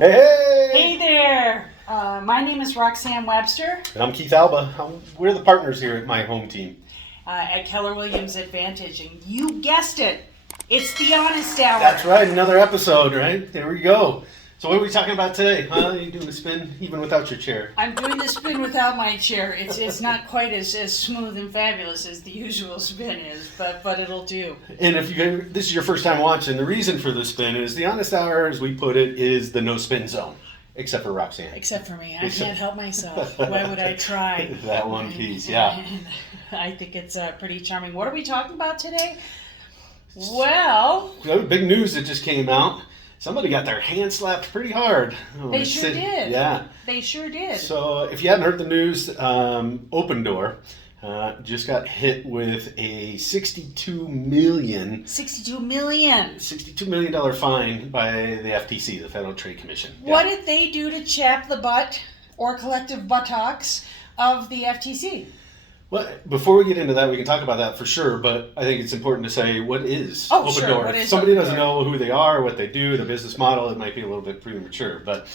Hey! Hey there! My name is Roxane Webster. And I'm Keith Alba. We're the partners here at my home team. At Keller Williams Advantage, and you guessed it, it's the Honest Hour. That's right, another episode, right? There we go. So what are we talking about today? Huh? You doing the spin even without your chair? I'm doing the spin without my chair. It's not quite as smooth and fabulous as the usual spin is, but it'll do. And if this is your first time watching, the reason for the spin is the Honest Hour, as we put it, is the no spin zone. Except for Roxane. Except for me. I can't help myself. Why would I try? That one piece, yeah. I think it's pretty charming. What are we talking about today? Well, big news that just came out. Somebody got their hand slapped pretty hard. They sure did. Yeah. They sure did. So if you hadn't heard the news, Opendoor just got hit with a $62 million fine by the FTC, the Federal Trade Commission. What did they do to chap the butt or collective buttocks of the FTC? Well, before we get into that, we can talk about that for sure, but I think it's important to say, what is Opendoor? Sure. What is if somebody Opendoor? Doesn't know who they are, what they do, the business model, it might be a little bit premature. But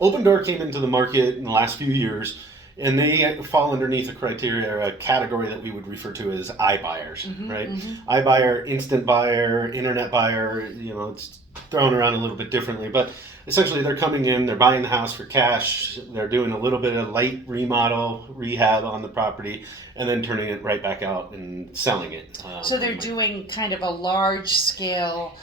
Opendoor came into the market in the last few years, and they fall underneath a criteria or a category that we would refer to as iBuyers, right? Mm-hmm. iBuyer, instant buyer, internet buyer, it's thrown around a little bit differently, but essentially they're coming in, they're buying the house for cash, they're doing a little bit of light remodel, rehab on the property, and then turning it right back out and selling it. So they're doing kind of a large scale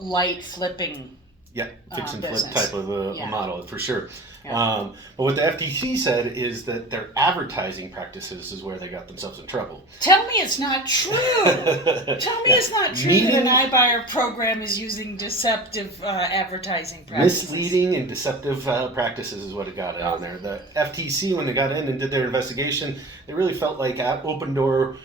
light flipping. Yeah, fix and flip business. Type of a model, for sure. Yeah. But what the FTC said is that their advertising practices is where they got themselves in trouble. Tell me it's not true. Tell me it's not true that an iBuyer program is using deceptive advertising practices. Misleading and deceptive practices is what it got on there. The FTC, when they got in and did their investigation, they really felt like Opendoor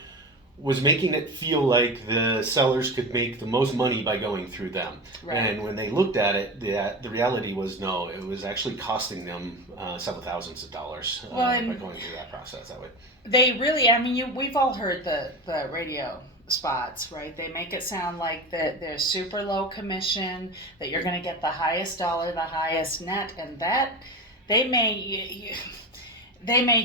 was making it feel like the sellers could make the most money by going through them. Right. And when they looked at it, the reality was no, it was actually costing them several thousands of dollars by going through that process that way. They really, we've all heard the radio spots, right? They make it sound like that they're super low commission, that you're going to get the highest dollar, the highest net, and that they may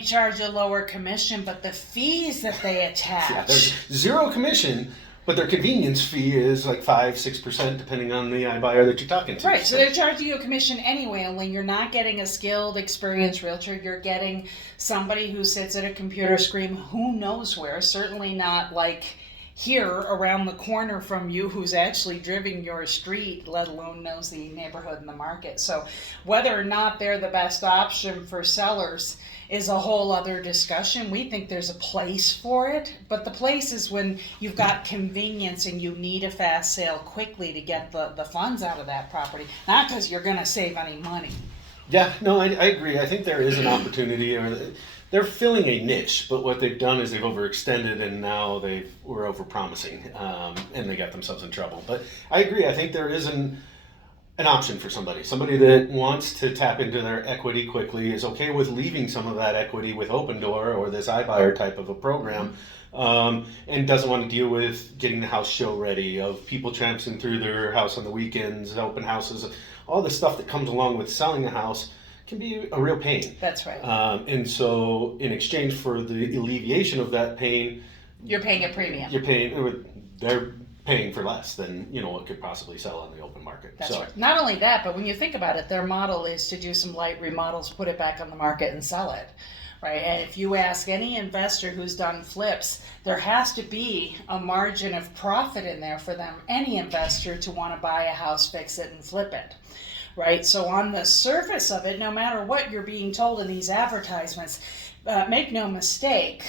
charge a lower commission, but the fees that they attach. There's zero commission, but their convenience fee is like 5-6% depending on the iBuyer that you're talking to. Right, so they're charging you a commission anyway, and when you're not getting a skilled, experienced realtor, you're getting somebody who sits at a computer screen who knows where, certainly not like here around the corner from you, who's actually driven your street, let alone knows the neighborhood and the market. So whether or not they're the best option for sellers is a whole other discussion. We think there's a place for it, but the place is when you've got convenience and you need a fast sale quickly to get the funds out of that property, not because you're going to save any money. Yeah, no, I agree. I think there is an opportunity, or they're filling a niche, but what they've done is they've overextended, and now we're overpromising, and they got themselves in trouble. But I agree. I think there is an option for somebody that wants to tap into their equity quickly, is okay with leaving some of that equity with Opendoor or this iBuyer type of a program, and doesn't want to deal with getting the house show ready, of people tramping through their house on the weekends, open houses, all the stuff that comes along with selling a house can be a real pain. That's right. And so in exchange for the alleviation of that pain, you're paying a premium. They're paying for less than what could possibly sell on the open market. That's right. Not only that, but when you think about it, their model is to do some light remodels, put it back on the market, and sell it. Right? And if you ask any investor who's done flips, there has to be a margin of profit in there for them, any investor, to want to buy a house, fix it, and flip it. Right? So on the surface of it, no matter what you're being told in these advertisements, make no mistake,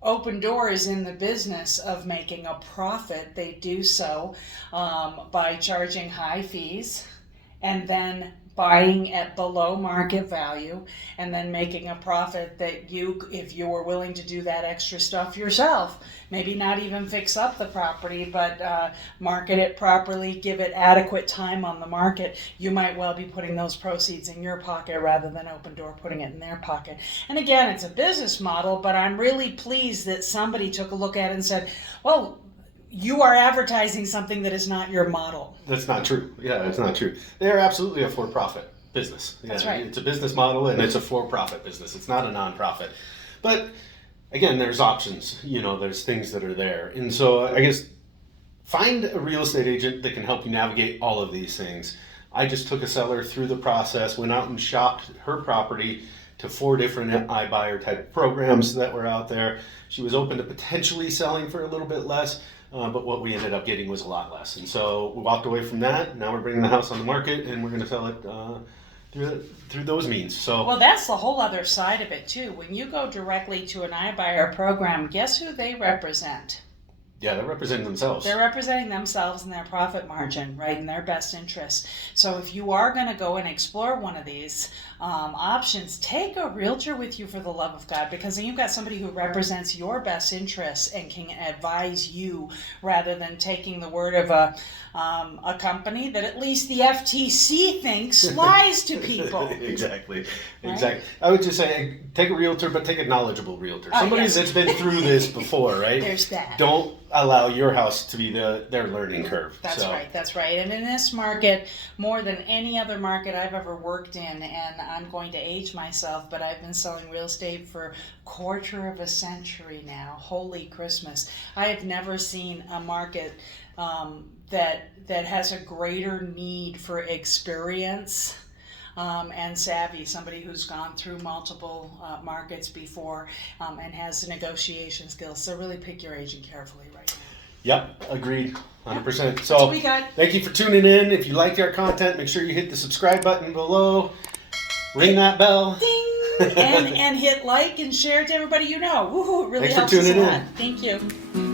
Opendoor is in the business of making a profit. They do so by charging high fees and then buying at below market value, and then making a profit that if you were willing to do that extra stuff yourself, maybe not even fix up the property, but market it properly, give it adequate time on the market, you might well be putting those proceeds in your pocket rather than Opendoor putting it in their pocket. And again, it's a business model, but I'm really pleased that somebody took a look at it and said, well, you are advertising something that is not your model. That's not true. Yeah, it's not true. They are absolutely a for-profit. business. That's right. It's a business model, and it's a for-profit business. It's not a nonprofit. But again, there's options. There's things that are there. And so I guess find a real estate agent that can help you navigate all of these things. I just took a seller through the process, went out and shopped her property to 4 different iBuyer type programs that were out there. She was open to potentially selling for a little bit less, but what we ended up getting was a lot less. And so we walked away from that. Now we're bringing the house on the market, and we're going to sell it through those means. So well, that's the whole other side of it too. When you go directly to an iBuyer program, guess who they represent? Yeah, they're representing themselves. They're representing themselves and their profit margin, right, in their best interest. So if you are going to go and explore one of these options, take a realtor with you, for the love of God, because then you've got somebody who represents your best interests and can advise you, rather than taking the word of a company that at least the FTC thinks lies to people. Exactly. Right? Exactly. I would just say take a realtor, but take a knowledgeable realtor. Somebody yes. that's been through this before, right? There's that. Don't allow your house to be their learning curve. That's right. And in this market, more than any other market I've ever worked in, and I'm going to age myself, but I've been selling real estate for a quarter of a century now. Holy Christmas. I have never seen a market that has a greater need for experience and savvy, somebody who's gone through multiple markets before and has the negotiation skills. So really pick your agent carefully right now. Yep, agreed, 100%. So what we got. Thank you for tuning in. If you liked our content, make sure you hit the subscribe button below, ring that bell. Ding! and hit like and share to everybody you know. Woohoo, it really Thanks for helps us a tuning lot. in. Thank you.